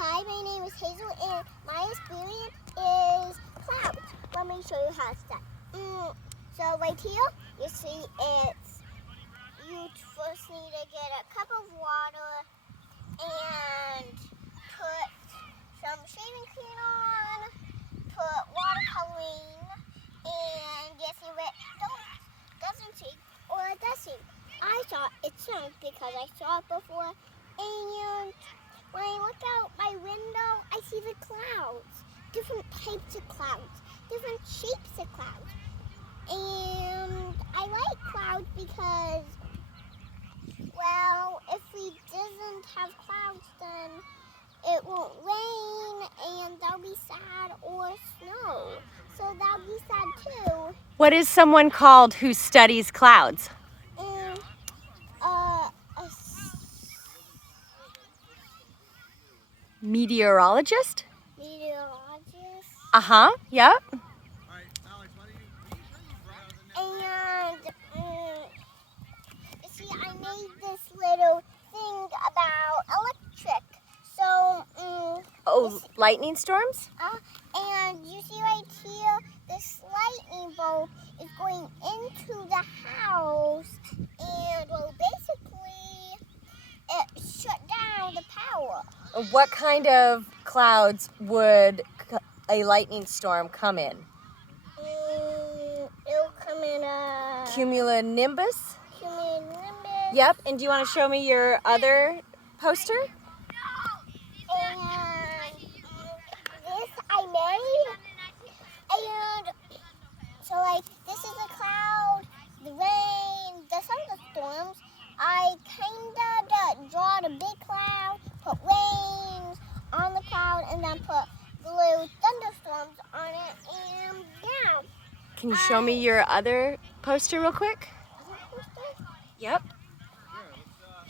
Hi, my name is Hazel, and my experience is clouds. Let me show you how it's done. So right here, you see you first need to get a cup of water and put some shaving cream on, put watercoloring, and yes, it doesn't sink, or it does sink. I thought it sunk because I saw it before, and when I look out my window, I see the clouds, different types of clouds, different shapes of clouds. And I like clouds because, well, if we didn't have clouds, then it won't rain and that'll be sad, or snow. So that'll be sad too. What is someone called who studies clouds? Meteorologist? Meteorologist. Uh-huh, yep. And you see, I made this little thing about electric. So, lightning storms? and you see right here, this lightning bolt is going into the house, and well, basically, it shut down the power. What kind of clouds would a lightning storm come in? It'll come in a Cumulonimbus? cumulonimbus. Yep, and do you want to show me your other poster? And this I made. And so, like, this is a cloud, the rain, the thunderstorms. I kind of draw the big cloud, put rains on the cloud, and then put the little thunderstorms on it, and yeah. Can you show me your other poster real quick? Yep.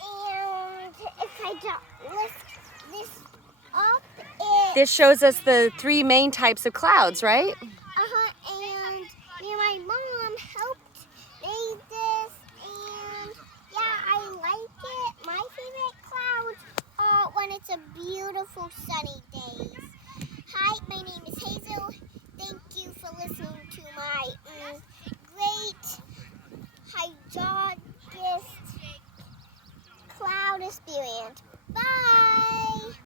And if I just lift this up, This shows us the three main types of clouds, right? and me and my mom helped make this, and yeah, I like it. My favorite clouds are when it's a beautiful sunny day.